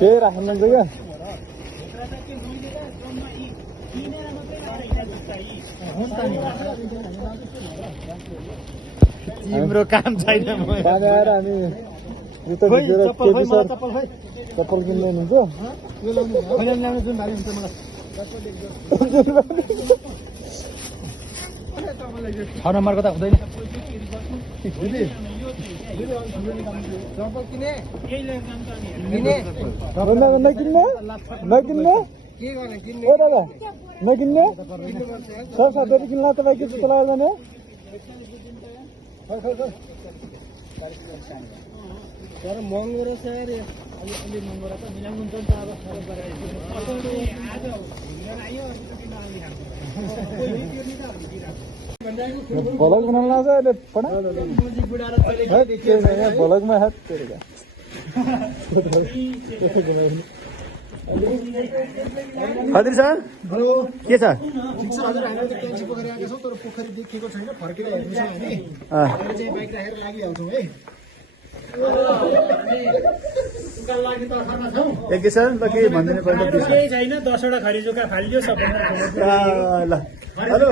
के राख्नु लाग्छ क्या तिम्रो काम छैन पानी आएर हामी जुत्ता भिजेर केपी सर चप्पल किन्नु हुनुहुन्छ छ नम्बरको त हुँदैन नकिन्ने ए दादा नकिन्ने सर साथीहरू किन्ला तपाईँको जुत्ता लगाएर जाने तर महँगो रहेछ यार अलि महँगो रहेछ मिलाउनु हुन्छ नि त अब भलक बनाउनु लाग्छ अहिले भलकमा हात खत्री सर के छ ठिक छ हजुर हामी त क्यान्सी पोखरी आएका छौँ तर पोखरी देखिएको छैन फर्केर हेर्नु छ हामी अहिले चाहिँ बाइक राखेर लागिहाल्छौँ है के सर ल के भन्दिनु पर्छ केही छैन 10 वटा खरिजोका फालिदियो सबैजना ल हेलो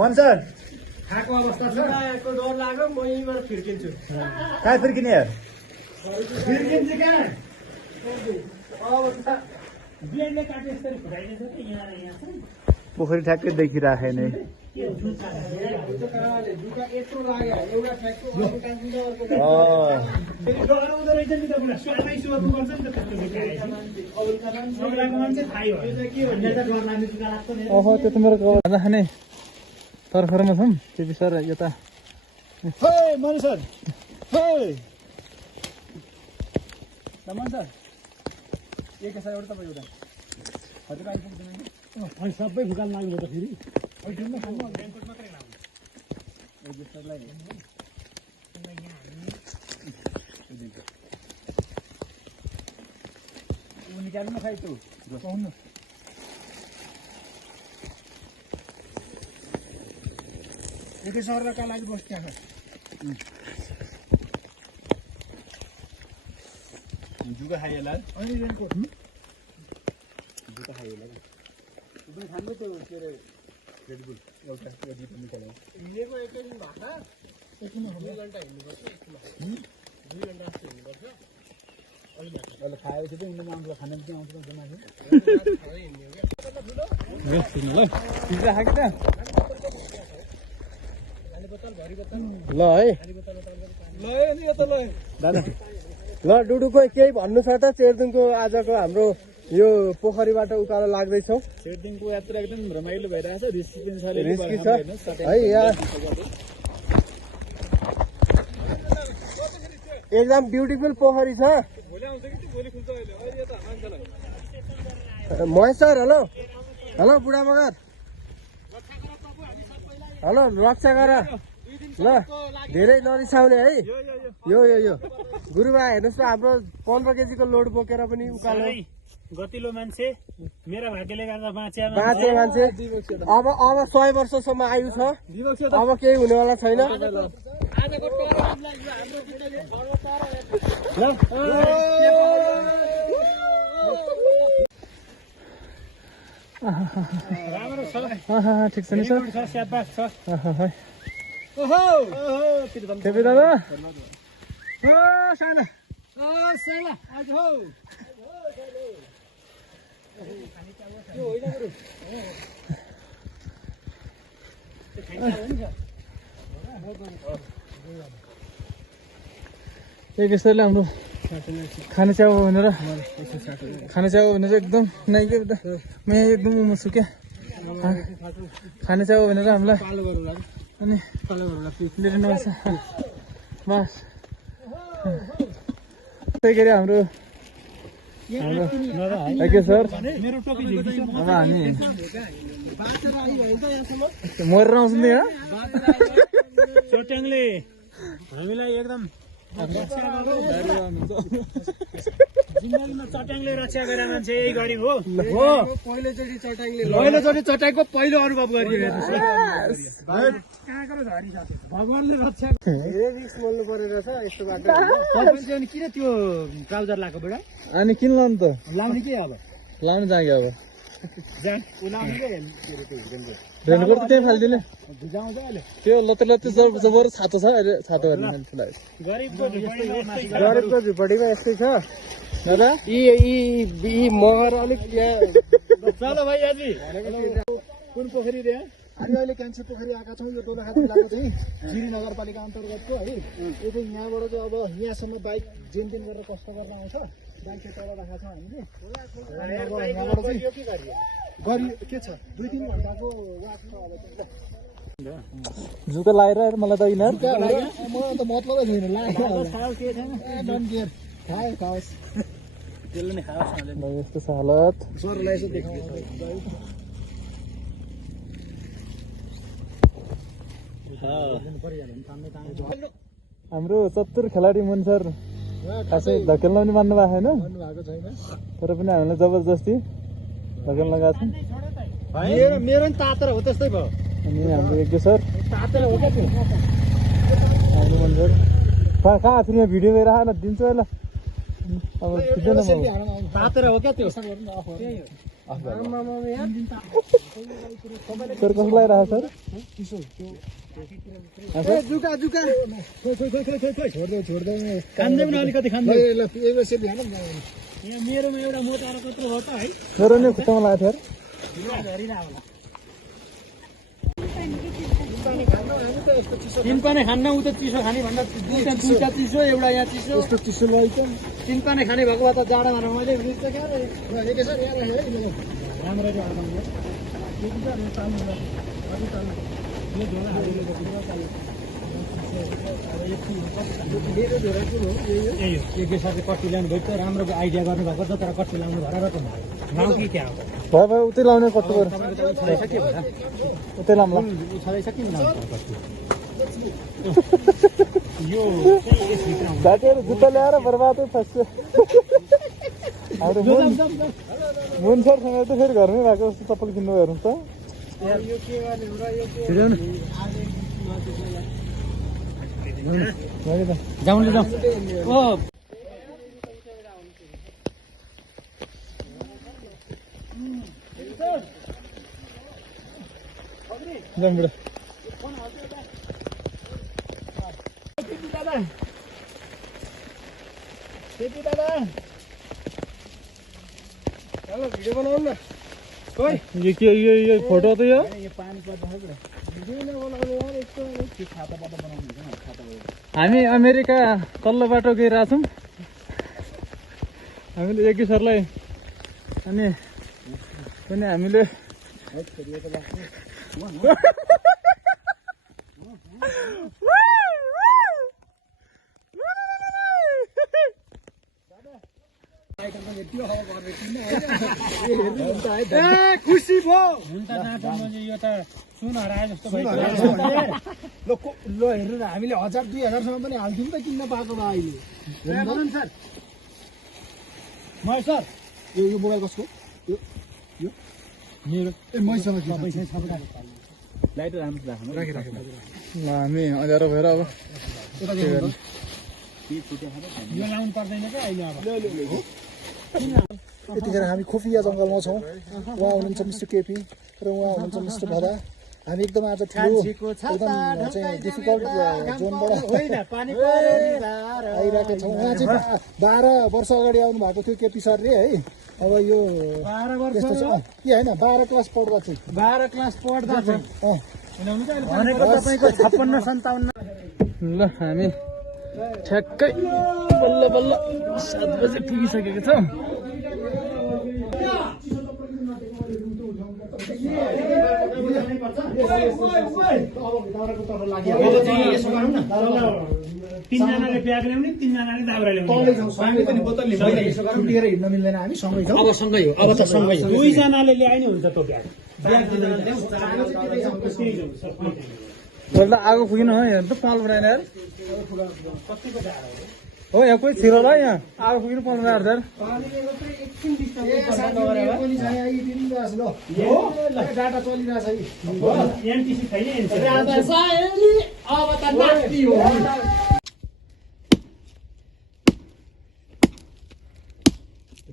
मन सर खाएको अवस्था छ खाएको डर लाग्यो म यहीँबाट फिर्किन्छु कहाँ फर्किने यार फिर्किन्छु कहाँ ब्लेडले काटे यसरी फुटाइदिन्छ कि यहाँ र यहाँ चाहिँ पोखरी ठ्याक्कै देखिराखे नै यत्रो लाग्यो एउटा फ्याक्टो फेरि डराउँदो रहेछ नि त बुढा स्वामै सोध्नु पर्छ नि त त्यस्तो अरूको मान्छे थाहै हो के भन्ने त डर लाग्ने जुका लाग्छ नि ओहो त्यो त मेरो खाना खाने तर्खरमा छौँ केपी सर यता मनु सर मन सर एक सर एउटा तपाईँ एउटा हजुर आइपुग्दैन सबै भुकाल लाग्नु त फेरि निकाल्नु खाइ तँ पाउनु एकै सरका लागि बस्छ जुका खाइएला अनि रेनको जुका खाइएला तपाईँ खानु त्यो के अरे रेडबुल एउटा दुईटा निकाल्नु हिँडेको एकैछिन भाषा 2 घन्टा हिँड्नुपर्छ 2 घन्टा जस्तो हिँड्नुपर्छ अहिले खाएपछि चाहिँ उनीहरू आउँछ खाने पनि आउँछ मान्छे पिज्जा खाएको त ल है दादा ल डुडुको केही भन्नु छ त चेरदुङको आजको हाम्रो यो पोखरीबाट उकालो लाग्दैछौँ सेटिङको यात्रा एकदम रमाइलो भइरहेछ रिस्की पनि छ रिस्की छ है यहाँ एकदम ब्युटिफुल पोखरी छ महेश सर हेलो हेलो बुढा मगर हेलो रक्षा गर ल धेरै नरिसाउने है यो गुरुबा हेर्नुहोस् न हाम्रो 15 केजीको लोड बोकेर पनि उकालो गतिलो मान्छे मेरो भाग्यले गर्दा बाँचे मान्छे अब 100 वर्षसम्म आयु छ अब केही हुनेवाला छैन राम्रो छ ठिक छ नि सर स्याबास छ केपी दादा एक यस्तोले हाम्रो खाने च्याउ भनेर एकदम नाइके म एकदम उमर्छु क्या खाने च्याउ भनेर हामीलाई अनि लिएर नआउँछ बस त्यही गरी हाम्रो के सर अब हामी मरेर आउँछौँ नि चोट्याङले हामीलाई एकदम जिन्दगीमा चट्याङले रक्षा गरेर मान्छे यही गरिब हो पहिलोचोटि चट्याङले पहिलोचोटि चट्याङको पहिलो अनुभव गरिरहेको भगवानले रक्षा धेरै रिक्स बोल्नु परेर छ यस्तो बाटो अनि किन त्यो ट्राउजर लगाएको बेटा अनि किन लाउनु त लाउने के अब लाउनु जाग्यो अब लाउने के रेनकोट त त्यही फालिदिने भिजाउँछ अहिले त्यो लत्ते लत्ते जबर छातो छ अहिले छातो गर्ने मान्छे लाग्यो गरिबको झुपडीमा यस्तै छ दादा यी मगर अलिक चल भाइ आजी कुन पोखरी रे हामी अहिले क्यान्सी पोखरी आएका छौँ यो दोलखा जिल्लाको चाहिँ जिरी नगरपालिका अन्तर्गतको है यो चाहिँ यहाँबाट चाहिँ अब यहाँसम्म बाइक जेन तेन गरेर कष्ट गर्न आउँछ बाइक चाहिँ तल राखेका छौँ हामीले यहाँबाट चाहिँ गरी के छ 2-3 घन्टाको वाक छ अब जुका लगाएर मलाई त यिनीहरू म त मतलबै छैन डोन्ट केयर खाओस् यस्तो छ हालत सरलाई यसो देखाउँ हाम्रो चतुर खेलाडी मन सर खासै धकेल्न पनि मान्नु भएको छैन भएको छैन तर पनि हामीलाई जबरजस्ती धकेल्न गएको छौँ मेरो नि तातर हो त्यस्तै भयो अनि हाम्रो यज्ञ सर तातर हो क्या त्यो हाम्रो मन सर कहाँ फेरि यहाँ भिडियो गएर आएन दिन्छ होला अब खिच्दैन म तातर हो क्या त्यो सर कसो लगाइरहेको सर जुका जुका छोड्दै खाँदै पनि अलिकति खाँदै यहाँ मेरोमा एउटा मोटाएर कत्रो हो त है मेरो नि खुट्टामा लागेको तिन पानी खान्न उ त चिसो खाने भन्दा दुईटा चिसो एउटा यहाँ चिसो यस्तो चिसो लगाइन्छ तिन पानी खाने भएको भए त जाडो भनेर मैले राम्रो कट्टी ल्याउनु भयो राम्रो आइडिया गर्नुभएको छ तर कट्टी लाउनु भएर त गाउँ कि त्यहाँ भयो भयो उतै लाउने कस्तो गएर उतै लाउँला छँदैछ किन यो साथीहरू जुत्ता ल्याएर बर्बादै फस्यो हाम्रो मुन सरसँग त फेरि घरमै भएको जस्तो चप्पल किन्नु हेर्नु त जाउँ जाउँ ओ जाउँ बुढा भिडियो बनाउनु न यो के यो फोटो त यो हामी अमेरिका तल्लो बाटो गइरहेको छौँ हामीले यज्ञ सरलाई अनि पनि हामीले खुसी भयो यो त सुन हराए जस्तो ल हेर्नु न हामीले 1000-2000 पनि हाल्थ्यौँ त किन्न पाएको भए अहिले सर म सर यो मोबाइल कसको यो मेरो ए मैसँग लाइट राम्रो राख्नु ल हामी अँध्यारो भएर अब यो लाउनु पर्दैन क्या अहिले अब यतिखेर हामी खुफिया जङ्गलमा छौँ उहाँ हुनुहुन्छ मिस्टर केपी र उहाँ हुनुहुन्छ मिस्टर भदा हामी एकदम आज ठुलो एकदम चाहिँ डिफिकल्ट जोनबाट आइरहेका छौँ उहाँ चाहिँ 12 वर्ष अगाडि आउनु भएको थियो केपी सरले है अब यो 12 वर्ष यस्तो छ के होइन 12 क्लास पढ्दा चाहिँ 12 क्लास पढ्दा चाहिँ अँ भनेको तपाईँको 56-57 ल हामी ठ्याक्कै बल्ल बल्ल 7 बजे पुगिसकेको छौँ तीनजनाले ब्याग ल्याउने तीनजनाले दाब्रा हिँड्न मिल्दैन हामी सँगै छौँ अब सँगै हो अब त सँगै हो दुईजनाले ल्याए नि हुन्छ त्यो ब्याग पहिला आगो फुकिन हो यहाँ त पाल बनाएन यार हो यहाँ कोही छिरो ल यहाँ आगो फुकिन पाल बनाएर यार डाटा चलिरहेछ एनटिसी छैन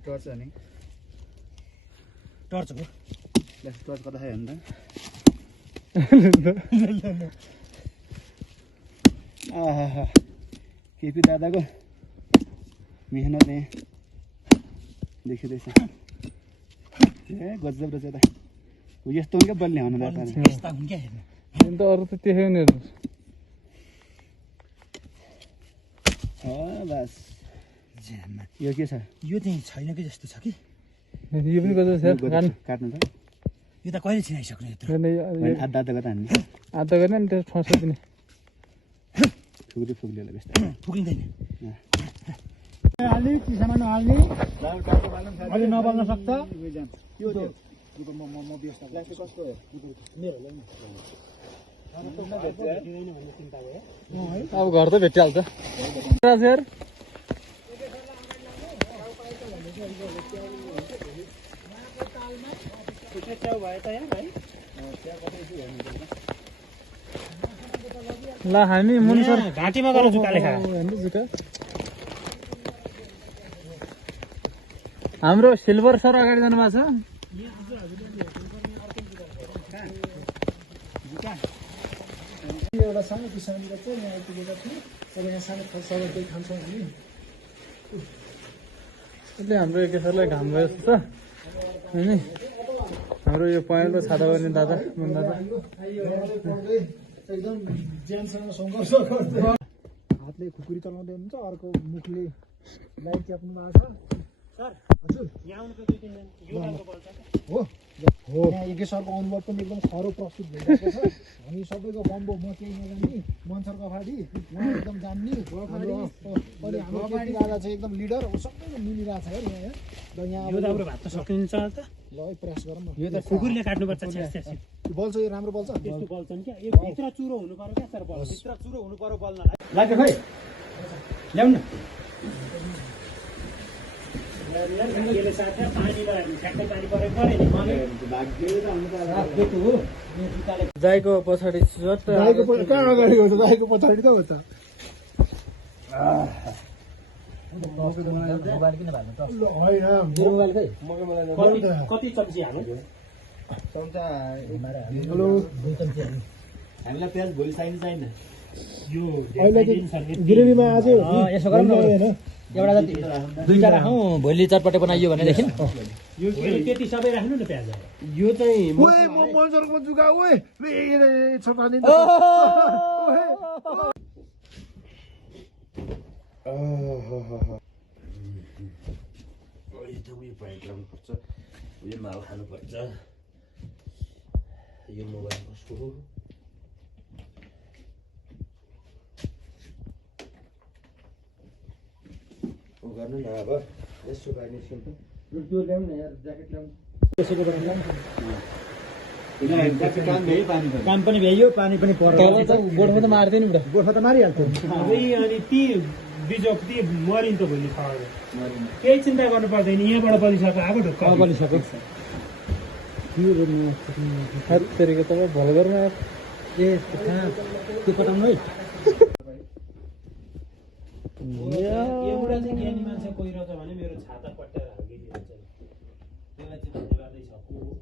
टर्च अनि टर्च हो टर्च कता खायो भने त केपी दादाको मेहनत यहाँ देखिँदैछ ए गजब रहेछ त यस्तो क्या बल्ने हुनु दादा यस्ता हुन् क्या हेर्नु अन्त अरू त त्यसै नि बस यो के छ यो चाहिँ छैन कि जस्तो छ कि यो पनि गजब छ काट्नु त यो त कहिले छिनाइसक्नु यत्रो आधा आधा गर्दा हान्ने आधा गर्ने अनि त्यो ठोस दिने फुक्दै फुक्दै होला त्यस्तो फुकिँदैन हाल्ने चिसामा नहाल्ने अलि नबल्न सक्छ म व्यवस्था कस्तो अब घर त भेटिहाल्छ यार ल हामी मुनसर घाँटीमा गएर जुकाले खा हेर्नु जुका हाम्रो सिल्भर सर अगाडि जानुभएको छ एउटा सानो किसान गर्छ यहाँ आइपुगेका थियौँ अब यहाँ सानो फलसहरू केही खान्छौँ हामी यसले हाम्रो केसरलाई घाम गयो जस्तो छ होइन हाम्रो यो पहेँलो छाता गर्ने दादा मन दादा एकदम ज्यानसँग सङ्घर्ष गर्दै हातले खुकुरी चलाउँदै हुनुहुन्छ अर्को मुखले लाइट च्याप्नु भएको छ हजुर हो हो यहाँ यज्ञेश्वरको अनुभव पनि एकदम खरो प्रस्तुत भइरहेको छ हामी सबैको बम्बो म केही नजान्ने मनसर कफाडी उहाँ एकदम जान्ने अहिले हाम्रो केटी दादा चाहिँ एकदम लिडर सबैको मिलिरहेको छ है यहाँ र यहाँ यो राम्रो भात त सकिन्छ त ल प्रयास गरौँ न यो त खुकुरले काट्नुपर्छ बल्छ यो राम्रो बल्छ त्यस्तो बल्छन् क्या यो भित्र चुरो हुनु पर्यो क्या सर बल्छ भित्र चुरो हुनु पर्यो बल्नलाई लाग्यो खै ल्याउनु यसले साथै पानीमा ठ्याक्कै पानी परेको पऱ्यो नि जाईको पछाडि चट्ट गाईको कहाँ अगाडि हुन्छ गाईको पछाडि त हो त कति चम्ची हाल्नु चम्चा हेलो हामीलाई प्याज भोलि चाहिन्छ यो अहिले चाहिँ गिरेनीमा आज यसो गरौँ न एउटा जति दुईटा राखौँ भोलि चटपटे बनाइयो भनेदेखि यो त्यति सबै राख्नु न प्याज यो चाहिँ ओए म मनसरको जुगा ओए छटानी उयो पाइट गर्नुपर्छ उयो माल खानुपर्छ यो मोबाइल कसको हो गर्नु न अब यसो गर्ने त्यो ल्याउनु न यार ज्याकेट ल्याउनु काम पनि भ्याइयो पानी पनि पर्यो गोठमा त मार्दैन नि गोर्खा त मारिहाल्छ अनि ती बिजोग ती मरिन्छ भोलि खबर केही चिन्ता गर्नु पर्दैन यहाँबाट बलिसक्यो आगो ढुक्क बलिसक्यो तरिका तपाईँ भलो गर्नु ए कहाँ त्यो पटाउनु है एउटा चाहिँ ज्ञानी मान्छे कोही रहेछ भने मेरो छाता पट्याएर हालिदिन्छ त्यसलाई चाहिँ धन्यवादै छ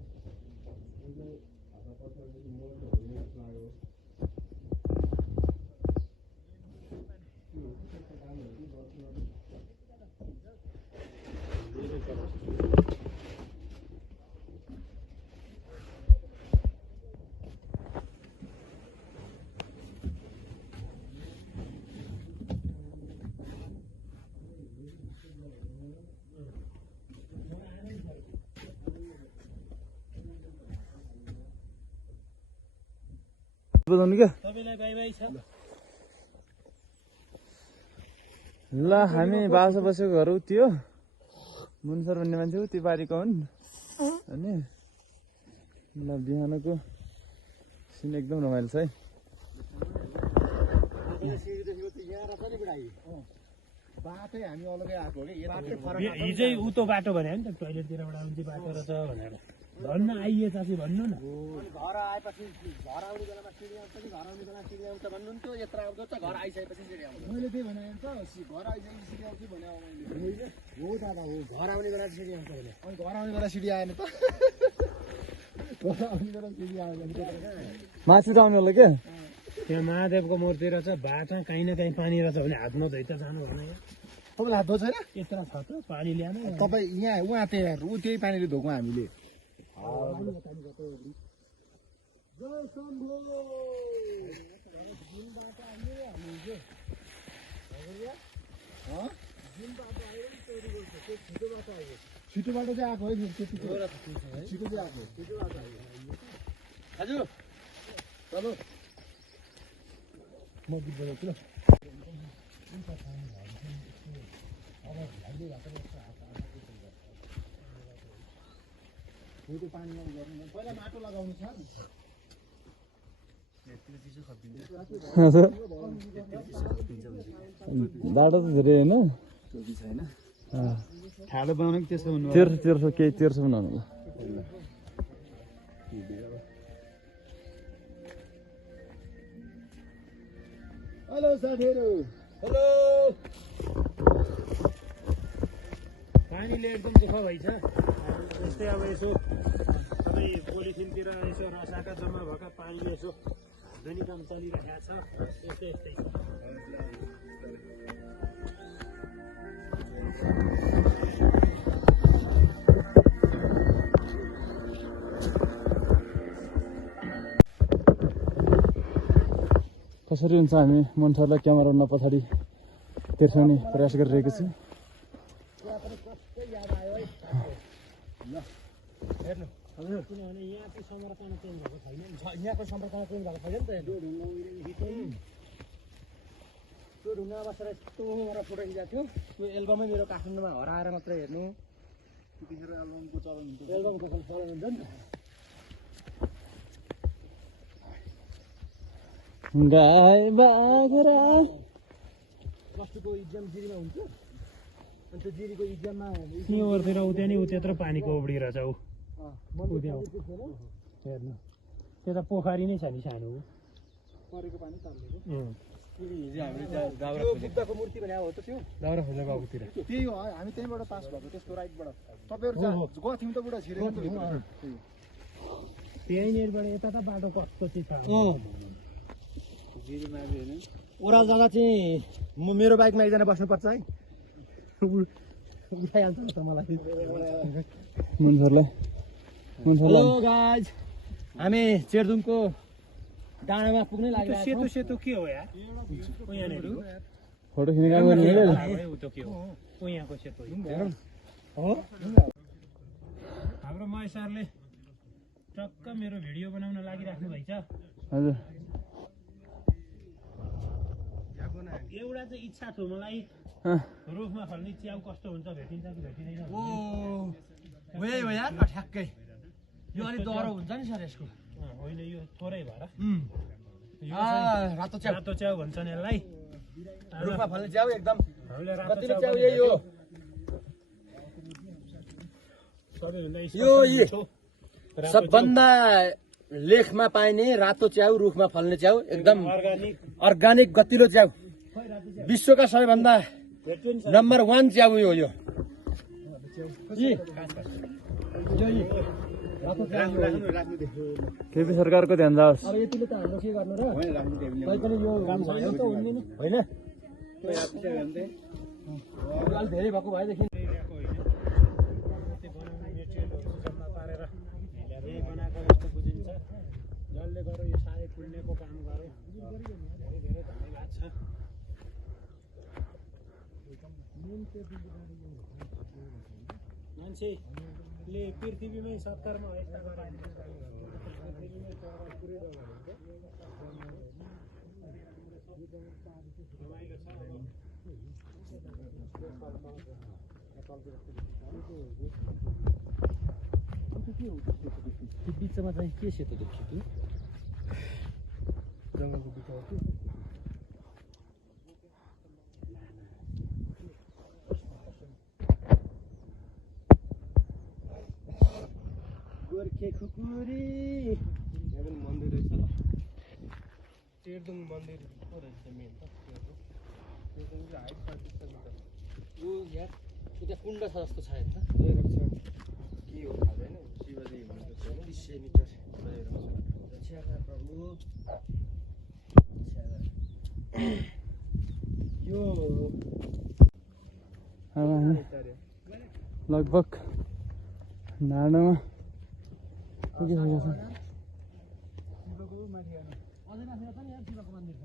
बजाउनु क्या तपाईँलाई बाई बाई छ ल हामी बासा बसेको घर उति हो मुनसर भन्ने मान्छे उति बारीको हुन् अनि ल बिहानको सिन एकदम रमाइलो छ है बाटै हामी अलग्गै आएको कि हिजै उतो बाटो भने नि त टोइलेटतिरबाट आउने बाटो रहेछ भनेर धन्न आइए चाची भन्नु न घर आएपछि घर आउने बेलामा सिडी आउँछ कि घर आउने बेला सिडी आउँछ भन्नुहुन्थ्यो यत्र आउँछ घर आइसकेपछि सिडी आउँछ मैले त्यही भने त घर आइसकेपछि सिडी आउँछु भने मैले हो दादा हो घर आउने बेला सिडी आउँछ भने अनि घर आउने बेला सिडी आएन त घर आउने बेला सिडी आयो भने मासु उठाउनु होला क्या त्यहाँ महादेवको मूर्ति रहेछ बाटोमा कहीँ न कहीँ पानी रहेछ भने हात नधोइ त जानु भने तपाईँलाई हात धोएको छैन यत्र छ त पानी ल्याएन तपाईँ यहाँ उहाँ त्यही पानीले धोको हामीले छिटो बाटो चाहिँ आएको है छिटो चाहिँ आएको हजुर चलो म गीत बजाउँछु ल पानीमा गर्नु पहिला माटो लगाउनु छ बाटो त धेरै होइन ठाडो बनाउनु कि त्यसो भन्नु तेर्सो केही तेर्सो बनाउनु होला हेलो साथीहरू हेलो पानीले एकदम दुःख भइछ जस्तै अब यसो सबै पोलिथिनतिर यसो रसाका जम्मा भएका पानीले यसो धनी काम चलिरहेको छ यस्तै कसरी हुन्छ हामी मन्ठरलाई क्यामेरा नपछाडि तेर्साउने प्रयास गरिरहेको छु किनभने यहाँको संरचना चेन्ज भएको छैन यहाँको संरचना चेन्ज भएको छैन त त्यो ढुङ्गा बसेर यस्तो गरेर फोटो खिचाएको थियो त्यो एल्बमै मेरो काठमाडौँमा हराएर मात्रै हेर्नु त्यतिखेर एल्बमको चलन हुन्छ एल्बमको चलन हुन्छ नि त गाई बाख्रा प्लस टूको इक्जाम जिरीमा हुन्छ अनि त्यो जिरीको इक्जाममा सिंहहरूतिर उता नि त्यत्रो पानीको उब्डिरहेछ ऊ हेर्नु त्यो त पोखरी नै छ नि सानो परेको पानी ताल्लेको बुद्धको मूर्ति भने हो त त्यो दाउरा खोज्दा बाबुतिर त्यही हो हामी त्यहीँबाट पास भएको त्यसको राइटबाट तपाईँहरू गएको थियौँ त बुढा छिरेको त्यहीँनिरबाट यता त बाटो कस्तो चाहिँ छ ओह्राल जाँदा चाहिँ म मेरो बाइकमा एकजना बस्नुपर्छ है उठाइहाल्छ नि त मलाई मन्ठरलाई हेलो गाइज हामी चेरदुङको डाँडामा पुग्नै त्यो लागिरहेको सेतो के हो यार यहाँनिर फोटो खिच्ने काम गर्नु के हो यहाँको सेतो हो हाम्रो महेश सरले टक्क मेरो भिडियो बनाउन लागिराख्नु भएछ हजुर एउटा चाहिँ इच्छा थियो मलाई रुखमा फल्ने च्याउ कस्तो हुन्छ भेटिन्छ कि भेटिँदैन हो यार ठ्याक्कै यो अलिक डह्रो हुन्छ नि सर यसको होइन यो थोरै भएर रातो च्याउ रातो च्याउ भन्छन् यसलाई रुखमा फल्ने च्याउ एकदम हामीले रातो कतिले च्याउ च्याउ यही हो सबैभन्दा यो सबभन्दा लेखमा पाइने रातो च्याउ रुखमा फल्ने च्याउ एकदम अर्गानिक गतिलो च्याउ विश्वका सबैभन्दा नम्बर 1 च्याउ हो यो केपी सरकारको ध्यान जाओस् अब यतिले त हाम्रो के गर्नु र पनि यो काम छैन त हुँदैन होइन अलिक धेरै भएको भएदेखि बनाएको जस्तो बुझिन्छ जसले गर्यो यो साह्रै पुण्यको काम गर्यो धेरै धेरै धन्यवाद छ मान्छेले पृथ्वीमै सत्कर्म यस्ता गरे बिचमा चाहिँ के सेतो देख्छु जङ्गलको बिचमा हो कि गोर्खे खुकुरी यहाँ पनि मन्दिर रहेछ ल तेर्दुङ मन्दिर पो रहेछ मेन त तेर्दुङ चाहिँ हाइट 35 मिटर यो यार त्यो कुण्ड छ जस्तो छ हेर्न के हो थाहा छैन शिवजी हुनुहुन्छ 300 मिटर प्रभु यो अब हामी लगभग डाँडामा पुगिसकेका छौँ। अझै माथि छ नि यार शिवको मन्दिर छ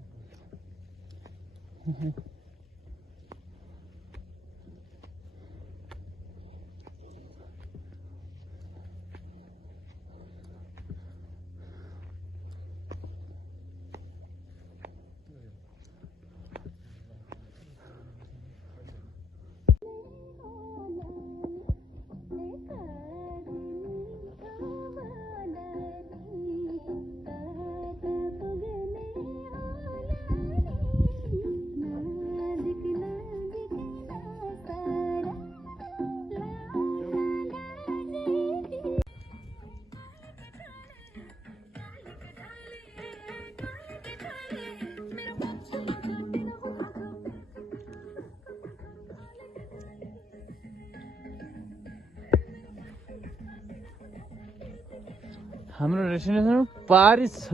हाम्रो डेस्टिनेसन पारिस छ।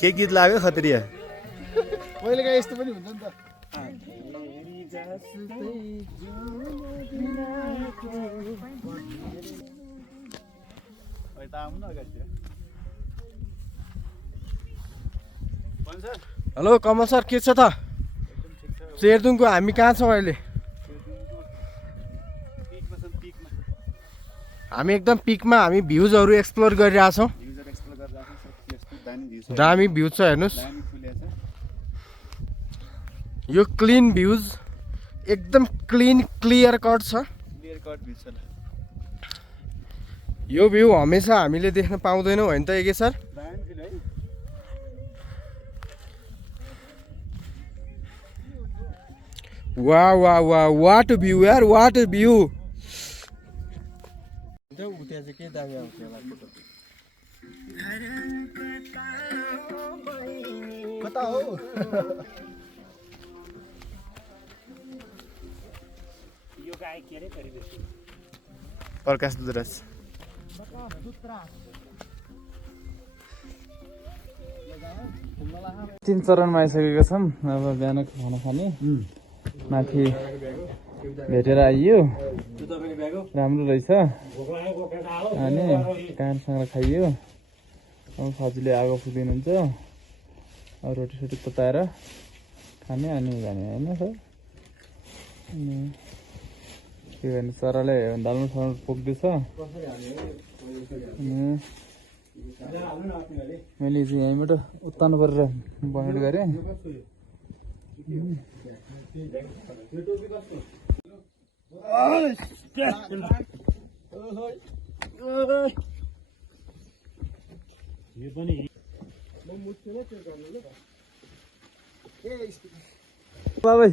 के गीत लाग्यो खत्रिया पहिलेका यस्तो पनि हुन्छ नि त हेलो कमल सर के छ त तेर्दुङको हामी कहाँ छौँ अहिले हामी एकदम पिकमा हामी भ्युजहरू एक्सप्लोर गरिरहेछौँ दामी भ्यू छ हेर्नुहोस् यो क्लिन भ्युज एकदम क्लिन क्लियर कट छ यो भ्यू हमेसा हामीले देख्न पाउँदैनौँ होइन त एके सर वाह वाह वाह वाट भ्यू यार वाट भ्यू कता हो यो गाई के अरे परिवेश प्रकाश दुधराज तीन चरणमा आइसकेका छौँ। अब बिहानको खाना खाने माथि भेटेर आइयो राम्रो रहेछ अनि कानसँग खाइयो। अब साथीले आगो फुकिदिनुहुन्छ अब रोटी सोटी तताएर खाने अनि जाने होइन सर। अनि के गर्ने चराले डाल्नु साल्नु पुग्दैछ अनि मैले चाहिँ यहीँबाट उत्तानो गरेर बनेट गरेँ। यो पनि बाबै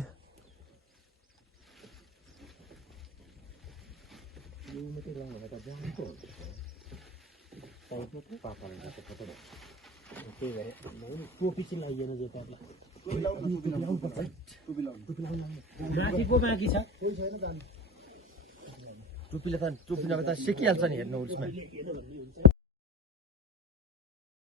टोपी चाहिँ लागिएन जो राखी पो बाँकी छ टोपीले त टोपी नभए त सेकिहाल्छ नि हेर्नु उसमा